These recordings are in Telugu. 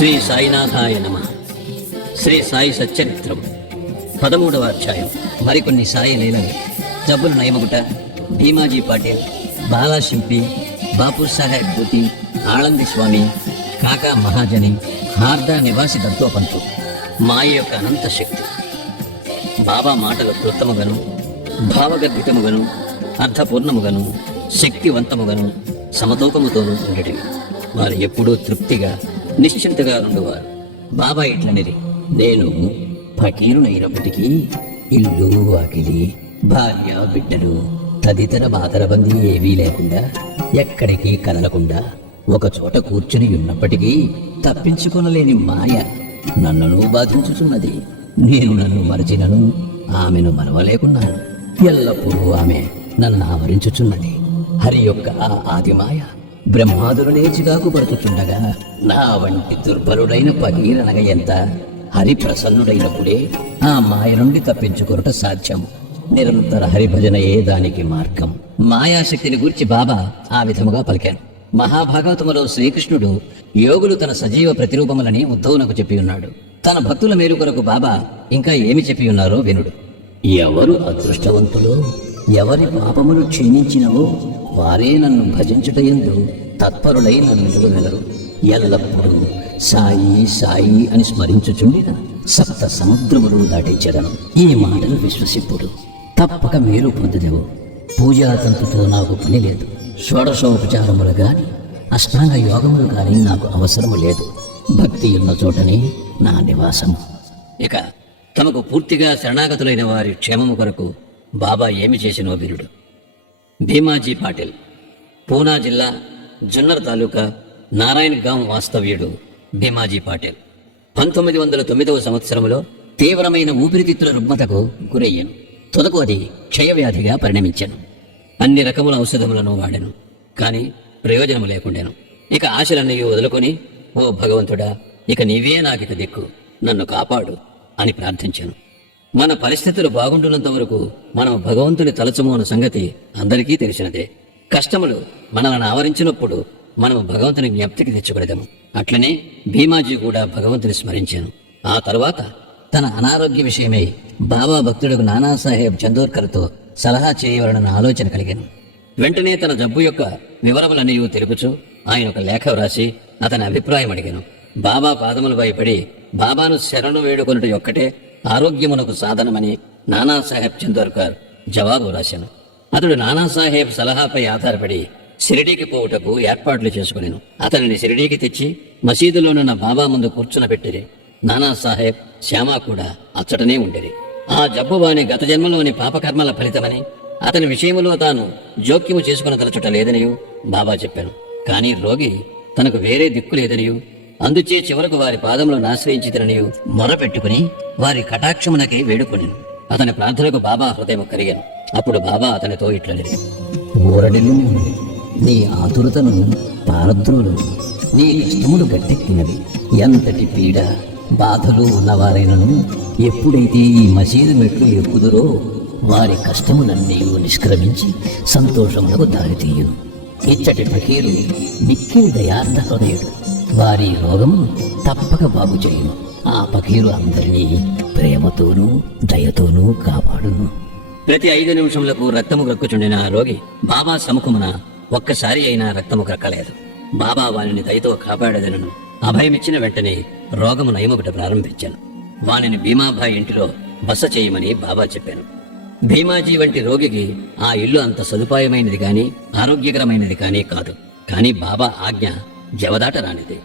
శ్రీ సాయినాథాయ నమ. శ్రీ సాయి సచ్చరిత్రం. పదమూడవ అధ్యాయం. మరికొన్ని సాయి లీలలు. జబ్బులు నయమగుట భీమాజీ పాటిల్ బాలాశింపి బాపు సాహెబ్ భూతి ఆళంది స్వామి కాకా మహాజని హార్దా నివాసి దత్తోపంతు. మాయ యొక్క అనంత శక్తి. బాబా మాటలు కృత్తముగను భావగర్భితముగను అర్థపూర్ణముగను శక్తివంతముగను సమతూకముతోనూ ఉండేటివి. వారు ఎప్పుడూ తృప్తిగా నిశ్చింతగా ఉండేవారు బాబా ఇట్లనిది నేను ఫకీరునైనప్పటికీ ఇల్లు వాకిలి భార్య బిడ్డలు తదితర బాధరబందీ ఏవీ లేకుండా ఎక్కడికి కదలకుండా ఒక చోట కూర్చుని ఉన్నప్పటికీ తప్పించుకొనలేని మాయ నన్నును బాధించుచున్నది. నేను నన్ను మరచినను ఆమెను మరవలేకున్నాను. ఎల్లప్పుడూ ఆమె నన్ను ఆవరించుచున్నది. హరి యొక్క ఆ ఆదిమాయ బ్రహ్మాదులనే చికాకు పడుతుండగా నా వంటి దుర్బలుడైన పగీరనగ ఎంత హరి ప్రసన్నుడైనప్పుడే ఆ మాయ నుండి తప్పించుకొనుట సాధ్యం నిరంతర హరిభజనయే దానికి మార్గం. మాయాశక్తిని గూర్చి బాబా ఆ విధముగా పలికాను. మహాభాగవతములో శ్రీకృష్ణుడు యోగులు తన సజీవ ప్రతిరూపములని ఉద్ధవునకు చెప్పి ఉన్నాడు. తన భక్తుల మేలు కొరకు బాబా ఇంకా ఏమి చెప్పి ఉన్నారో వినుడు. ఎవరు అదృష్టవంతులో? ఎవరి పాపములు క్షీణించినవో? వారే నన్ను భజించుటయందు తత్పరులై నన్ను నిలువగలరు ఎల్లప్పుడూ సాయి సాయి అని స్మరించుచుండిన సప్త సముద్రములు దాటించడను ఈ మాటలు విశ్వసిప్పుడు తప్పక మేలు పొందుదేవు. పూజాతంతుతో నాకు పని లేదు. షోడశోపచారములు గాని అష్టాంగ యోగములు కాని నాకు అవసరము లేదు. భక్తి ఉన్న చోటనే నా నివాసము. ఇక తమకు పూర్తిగా శరణాగతులైన వారి క్షేమము కొరకు బాబా ఏమి చేసినో వీరుడు. భీమాజీ పాటిల్ పూనా జిల్లా జున్నర్ తాలూకా నారాయణగాం వాస్తవ్యుడు భీమాజీ పాటిల్. పంతొమ్మిది వందల తొమ్మిదవ సంవత్సరంలో తీవ్రమైన ఊపిరితిత్తుల రుగ్మతకు గురయ్యాను. తుదకు అది క్షయవ్యాధిగా పరిణమించాను. అన్ని రకముల ఔషధములను వాడాను కానీ ప్రయోజనము లేకుండాను. ఇక ఆశలన్నీ వదులుకొని ఓ భగవంతుడా ఇక నీవే నాకిక దిక్కు నన్ను కాపాడు అని ప్రార్థించాను. మన పరిస్థితులు బాగుంటున్నంత వరకు మనం భగవంతుని తలచము అన్న సంగతి అందరికీ తెలిసినదే. కష్టములు మనల్ని ఆవరించినప్పుడు మనం భగవంతుని జ్ఞప్తికి తెచ్చుకునేదాము అట్లనే భీమాజీ కూడా భగవంతుని స్మరించాను. ఆ తరువాత తన అనారోగ్య విషయమై బాబా భక్తుడుకు నానాసాహెబ్ చందోర్కర్తో సలహా చేయవలన ఆలోచన కలిగాను. వెంటనే తన జబ్బు యొక్క వివరములన్నీ తెలుపుచు ఆయన ఒక లేఖ వ్రాసి అతని అభిప్రాయం అడిగాను. బాబా పాదములపై పడి బాబాను శరణు వేడుకొనుట ఒక్కటే ఆరోగ్యమునకు సాధనమని నానాసాహెబ్ చందోర్కర్ జవాబు రాశాను. అతడు నానాసాహెబ్ సలహాపై ఆధారపడి షిరిడీకి పోవుటకు ఏర్పాట్లు చేసుకునేను. అతనిని షిరిడీకి తెచ్చి మసీదులోనున్న బాబా ముందు కూర్చునబెట్టిరి నానాసాహెబ్ శ్యామ కూడా అచ్చటనే ఉండేది. ఆ జబ్బు వాని గత జన్మలోని పాపకర్మల ఫలితమని అతని విషయములో తాను జోక్యము చేసుకుని తలచుట లేదనియు బాబా చెప్పాను. కానీ రోగి తనకు వేరే దిక్కు లేదనియు అందుచే చివరకు వారి పాదములను ఆశ్రయించితననియు మొరపెట్టుకుని వారి కటాక్షమునకై వేడుకొని అతని ప్రార్థనకు బాబా హృదయం కరిగాను. అప్పుడు బాబా అతనితో ఇట్లా ఊరడిల్లు నీ ఆతురతను పారద్రోలు నీ ఇష్టములు గట్టెక్కినవి. ఎంతటి పీడ బాధలు ఉన్నవారైనను ఎప్పుడైతే ఈ మసీదు మెట్లు ఎక్కుదురో వారి కష్టములన్నీ నిష్క్రమించి సంతోషములకు దారితీయును. ఇచ్చటి ఫకీరు నిక్కిన దయార్థ హృదయుడు. వారి రోగము తప్పక బాగు చేయును. ఆ పకీరు అందరినీ ప్రేమతోనూ దయతోనూ కాపాడును. ప్రతి ఐదు నిమిషములకు రక్తము గ్రక్కుచుండిన ఆ రోగి బాబా సముఖమున ఒక్కసారి అయినా రక్తము గ్రక్కలేదు బాబా వానిని దయతో కాపాడదనను. అభయమిచ్చిన వెంటనే రోగము నయమొకటి ప్రారంభించాను. వానిని భీమాభాయ్ ఇంటిలో బస చేయమని బాబా చెప్పాను. భీమాజీ వంటి రోగికి ఆ ఇల్లు అంత సదుపాయమైనది కాని ఆరోగ్యకరమైనది కానీ కాదు. కానీ బాబా ఆజ్ఞ జవదాట రానిది.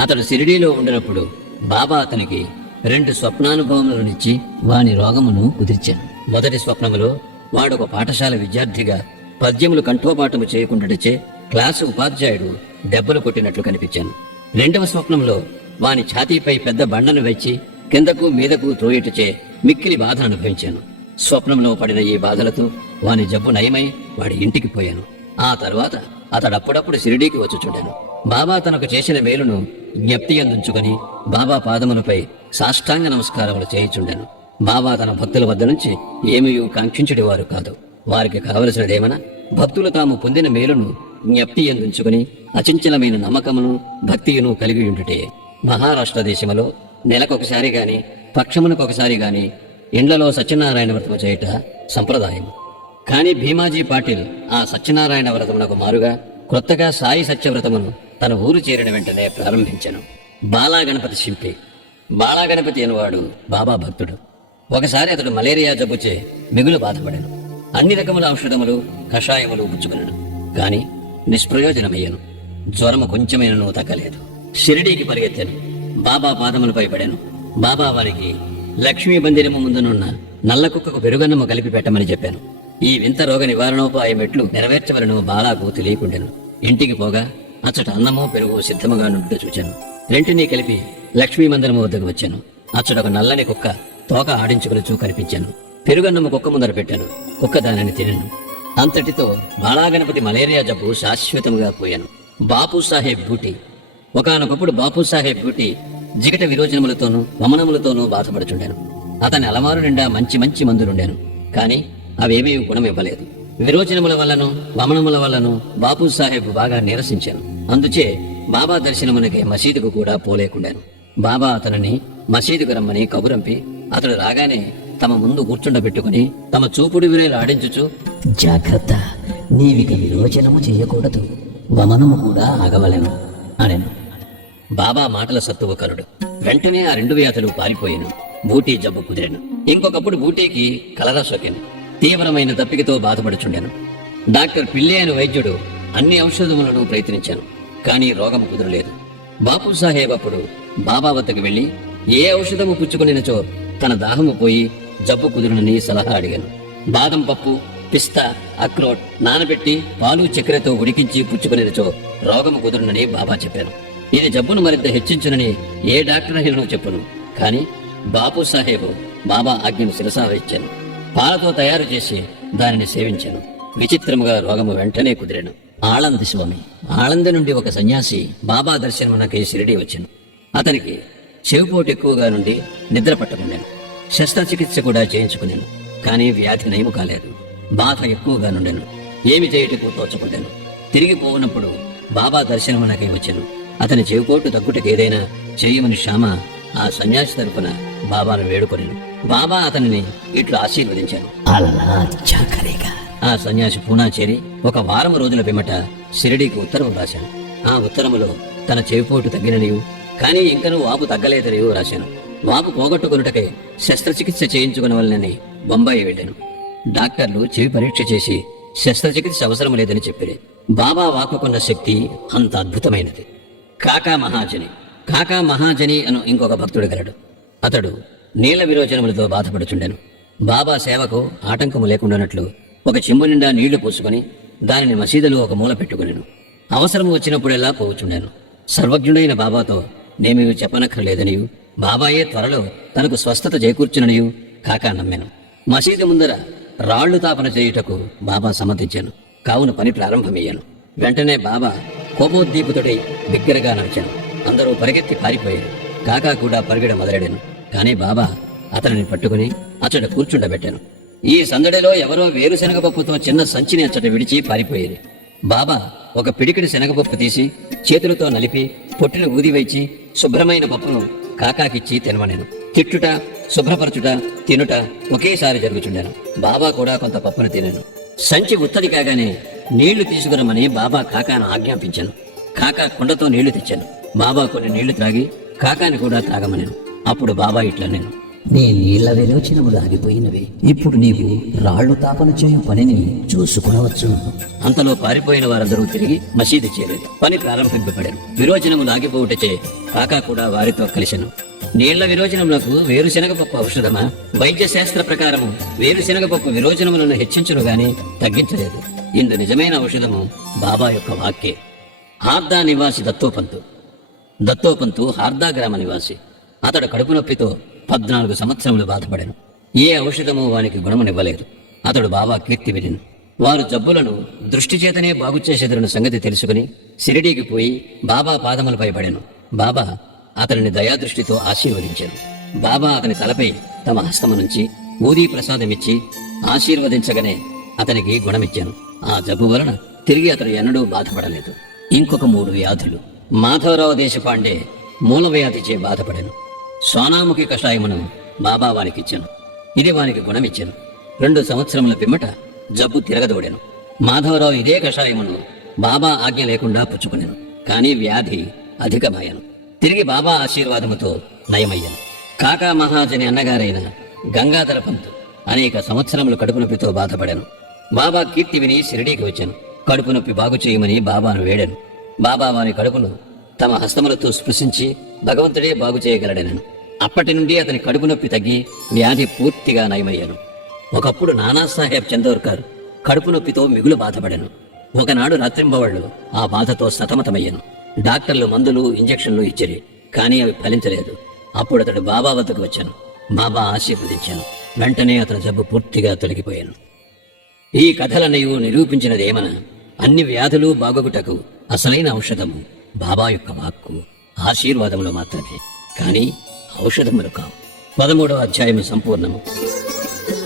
అతడు సిరిడీలో ఉండినప్పుడు బాబా అతనికి రెండు స్వప్నానుభవములనిచ్చి వాని రోగమును కుదిర్చాను. మొదటి స్వప్నములో వాడు ఒక పాఠశాల విద్యార్థిగా పద్యములు కంఠోపాఠము చేయకుండాచే క్లాసు ఉపాధ్యాయుడు దెబ్బలు కొట్టినట్లు కనిపించాను. రెండవ స్వప్నంలో వాని ఛాతీపై పెద్ద బండను వెచ్చి కిందకు మీదకు త్రోయుటచే మిక్కిలి బాధ అనుభవించాను. స్వప్నంలో పడిన ఈ బాధలతో వాని జబ్బు నయమై వాడి ఇంటికి పోయాను. ఆ తర్వాత అతడప్పుడప్పుడు షిరిడీకి వచ్చి చూడాను బాబా తనకు చేసిన మేలును జ్ఞప్తి అందుంచుకొని బాబా పాదములపై సాష్టాంగ నమస్కారములు చేయుచుండెను. బాబా తన భక్తుల వద్ద నుంచి ఏమీ కాంక్షించుడేవారు కాదు. వారికి కావలసినదేమన భక్తులు తాము పొందిన మేలును జ్ఞప్తి అందించుకుని అచంచలమైన నమ్మకమును భక్తియును కలిగి ఉండుటే మహారాష్ట్ర దేశములో నెలకొకసారి గాని పక్షమునకొకసారి గాని ఇండ్లలో సత్యనారాయణ వ్రతము చేయుట సంప్రదాయం కానీ భీమాజీ పాటిల్ ఆ సత్యనారాయణ వ్రతమునకు మారుగా క్రొత్తగా సాయి సత్యవ్రతమును తన ఊరు చేరిన వెంటనే ప్రారంభించాను. బాలాగణపతి శిల్పి బాలాగణపతి అనేవాడు బాబా భక్తుడు. ఒకసారి అతడు మలేరియా జబ్బుచే మిగులు బాధపడాను. అన్ని రకముల ఔషధములు కషాయములు పుచ్చుకున్నాను కాని నిష్ప్రయోజనమయ్యాను. జ్వరము కొంచెమైనను తగ్గలేదు షిరిడీకి పరిగెత్తాను. బాబా పాదములపై పడాను. బాబా వారికి లక్ష్మీ మందిరము ముందునున్న నల్ల కుక్కకు పెరుగన్నము కలిపి పెట్టమని చెప్పాను. ఈ వింత రోగ నివారణోపాయం ఎట్లు నెరవేర్చవలను బాలాకు తెలియకుండాను. ఇంటికి పోగా అచ్చట అన్నము పెరుగు సిద్ధముగా నుండి చూచాను. రెంటినీ కలిపి లక్ష్మీ మందిరము వద్దకు వచ్చాను. అచ్చట ఒక నల్లని కుక్క తోక ఆడించుకుని చూ కనిపించాను. పెరుగన్నము కుక్క ముందర పెట్టాను. కుక్క దానిని తినను. అంతటితో బాలాగణపతి మలేరియా జబ్బు శాశ్వతముగా పోయాను. బాపు సాహెబ్ బూటి ఒకానొకప్పుడు బాపు సాహెబ్ బూటి జిగట విరోచనములతోనూ వమనములతోనూ బాధపడుచుండాను. అతని అలమారు నిండా మంచి మంచి మందులుండాను. కాని అవేమీ గుణమివ్వలేదు. విరోచనముల వల్లను వమనముల వల్లను బాపు సాహెబ్ బాగా నిరసించాను. అందుచే బాబా దర్శనమునకే మసీదుకు కూడా పోలేకుండాను. బాబా అతనిని మసీదుకు రమ్మని కబురంపి అతడు రాగానే తమ ముందు కూర్చుండబెట్టుకుని తమ చూపుడు విరేలు ఆడించుచు జాగ్రత్త నీవిక విరోచనము చేయకూడదు వమనము కూడా ఆగవలెను అనెను. బాబా మాటల సత్తువ కరుడు. వెంటనే ఆ రెండు వ్యాధులు పారిపోయాను. బూటీ జబ్బు కుదిరాను. ఇంకొకప్పుడు బూటీకి కలరా సోకాను తీవ్రమైన తప్పికతో బాధపడుచుండాను. డాక్టర్ పిల్లే అని వైద్యుడు అన్ని ఔషధములను ప్రయత్నించాను కానీ రోగం కుదరలేదు. బాపు సాహేబ్ అప్పుడు బాబా వద్దకు వెళ్ళి ఏ ఔషధము పుచ్చుకునినచో తన దాహము పోయి జబ్బు కుదురునని సలహా అడిగాను. బాదం పప్పు పిస్తా అక్రోట్ నానబెట్టి పాలు చక్కెరతో ఉడికించి పుచ్చుకునినచో రోగము కుదురునని బాబా చెప్పాను. ఇది జబ్బును మరింత హెచ్చించునని ఏ డాక్టర్ అయినను చెప్పును కాని బాపు సాహేబు బాబా ఆజ్ఞను శిరసావహించాను. పాలతో తయారు చేసి దానిని సేవించాను. విచిత్రముగా రోగము వెంటనే కుదిరాను. ఆళంది స్వామి ఆళంది నుండి ఒక సన్యాసి బాబా దర్శనమునకై షిరిడి వచ్చాను. అతనికి చెవిపోటు ఎక్కువగా నుండి నిద్ర పట్టకుండాను. శస్త్రచికిత్స కూడా చేయించుకున్నాను కానీ వ్యాధి నయము కాలేదు. బాధ ఎక్కువగా నుండెను. ఏమి చేయటకు తోచకుండాను. తిరిగి పోవునప్పుడు బాబా దర్శనమునకై వచ్చాను. అతని చెవిపోటు తగ్గుటకు ఏదైనా చేయమని శ్యామ ఆ సన్యాసి తరపున బాబాను వేడుకొనిను. బాబా అతనిని ఇట్లు చాకరేగా ఆ సన్యాసి పూనా చేరి ఒక వారం రోజుల పిమ్మట షిరిడీకి ఉత్తరం రాశాను. ఆ ఉత్తరములో తన చెవిపోటు తగ్గిననియు కానీ ఇంకనూ వాపు తగ్గలేదనియు రాశాను. వాపు పోగొట్టుకొనుటకై శస్త్రచికిత్స చేయించుకునవలనని బొంబాయి వెళ్ళాను. డాక్టర్లు చెవి పరీక్ష చేసి శస్త్రచికిత్స అవసరం లేదని చెప్పిరి. బాబా వాకుకున్న శక్తి అంత అద్భుతమైనది. కాకా మహాజని. కాకా మహాజని అను ఇంకొక భక్తుడు గలడు. అతడు నీళ్ళ విరోచనములతో బాధపడుచుండెను. బాబా సేవకు ఆటంకము లేకుండానట్లు ఒక చెంబు నిండా నీళ్ళు పోసుకొని దానిని మసీదులో ఒక మూల పెట్టుకునేను. అవసరము వచ్చినప్పుడెల్లా పోవుచుండాను. సర్వజ్ఞుడైన బాబాతో నేమేమి చెప్పనక్కర్లేదనియు బాబాయే త్వరలో తనకు స్వస్థత చేకూర్చుననియు కాకా నమ్మాను. మసీదు ముందర రాళ్ళు తాపన చేయుటకు బాబా సమ్మతించాను. కావున పని ప్రారంభమయ్యాను. వెంటనే బాబా కోపోద్దీపుతుడై బిగ్గరగా నడిచాను. అందరూ పరిగెత్తి పారిపోయారు. కాకా కూడా పరిగెడ మొదలెడాను. కానీ బాబా అతనిని పట్టుకుని అచ్చట కూర్చుండబెట్టాను. ఈ సందడిలో ఎవరో వేరుశనగ పప్పుతో చిన్న సంచిని అచ్చట విడిచి పారిపోయేది. బాబా ఒక పిడికిడి శనగపప్పు తీసి చేతులతో నలిపి పొట్టును ఊదివేచి శుభ్రమైన పప్పును కాకాకిచ్చి తినమనేను. తిట్టుట శుభ్రపరచుట తినుట ఒకేసారి జరుగుచుండాను. బాబా కూడా కొంత పప్పును తినాను. సంచి ఉత్తది కాగానే నీళ్ళు తీసుకురమని బాబా కాకాను ఆజ్ఞాపించాను. కాకా కుండతో నీళ్ళు తెచ్చాను. బాబా కొన్ని నీళ్ళు త్రాగి కాకాని కూడా త్రాగమనేను. అప్పుడు బాబా ఇట్లా నేను నీ నీళ్ళ విలోచనములు ఆగిపోయినవి. ఇప్పుడు నీవు రాళ్ళు తాపన చేయు పనిని చూసుకునవచ్చు. అంతలో పారిపోయిన వారందరూ తిరిగి మసీదు చేరారు. పని ప్రారంభింపబడారు. విరోచనములు ఆగిపోవుటచే కాకా కూడా వారితో కలిసెను నీళ్ళ విరోచనములకు వేరుశనగ పప్పు ఔషధమా? వైద్య శాస్త్ర ప్రకారము వేరుశనగ పప్పు విరోచనములను హెచ్చించును గాని తగ్గించలేదు. ఇందు నిజమైన ఔషధము బాబా యొక్క వాక్యే హార్దా నివాసి దత్తోపంతు. దత్తోపంతు హార్దా గ్రామ నివాసి. అతడు కడుపు నొప్పితో పద్నాలుగు సంవత్సరములు బాధపడెను. ఏ ఔషధము వానికి గుణమునివ్వలేదు. అతడు బాబా కీర్తి విడిను వారు జబ్బులను దృష్టి చేతనే బాగు సంగతి తెలుసుకుని షిరిడీకి పోయి బాబా పాదములపై పడెను. బాబా అతనిని దయాదృష్టితో ఆశీర్వదించారు బాబా అతని తలపై తమ హస్తము నుంచి ఊదీ ప్రసాదమిచ్చి ఆశీర్వదించగానే అతనికి గుణమిచ్చాను. ఆ జబ్బు వలన తిరిగి అతడు ఎన్నడూ బాధపడలేదు. ఇంకొక మూడు వ్యాధులు. మాధవరావు దేశపాండే మూలవ్యాధిచే బాధపడాను. సోనాముఖి కషాయమును బాబా వానికిచ్చాను. ఇది వానికి గుణమిచ్చాను. రెండు సంవత్సరముల పిమ్మట జబ్బు తిరగదోడాను. మాధవరావు ఇదే కషాయమును బాబా ఆజ్ఞ లేకుండా పుచ్చుకునేను. కానీ వ్యాధి అధికమాయను. తిరిగి బాబా ఆశీర్వాదముతో నయమయ్యాను. కాకా మహాజని అన్నగారైన గంగాధర పంత్ అనేక సంవత్సరములు కడుపు నొప్పితో బాధపడాను. బాబా కీర్తి విని షిరిడీకి వచ్చాను. కడుపు నొప్పి బాగు చేయమని బాబాను వేడాను. బాబా వారి కడుపును తమ హస్తములతో స్పృశించి భగవంతుడే బాగు చేయగలడనను. అప్పటి నుండి అతని కడుపు నొప్పి తగ్గి వ్యాధి పూర్తిగా నయమయ్యాను. ఒకప్పుడు నానాసాహెబ్ చందోర్కర్ కడుపు నొప్పితో మిగులు బాధపడాను. ఒకనాడు రాత్రింబవళ్ళు ఆ బాధతో సతమతమయ్యాను. డాక్టర్లు మందులు ఇంజెక్షన్లు ఇచ్చిరి కానీ అవి ఫలించలేదు. అప్పుడు అతడు బాబా వద్దకు వచ్చాను. బాబా ఆశీర్వదించాను. వెంటనే అతని జబ్బు పూర్తిగా తొలగిపోయాను. ఈ కథలన్నయు నిరూపించినదేమన అన్ని వ్యాధులు బాగొగుటకు అసలైన ఔషధము బాబా యొక్క వాక్కు ఆశీర్వాదములు మాత్రమే. కానీ ఔషధములు కావు పదమూడవ అధ్యాయము సంపూర్ణము.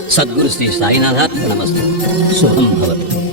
సద్గురు శ్రీ సాయినాథాత్మ నమస్తే. శుభం భవతు.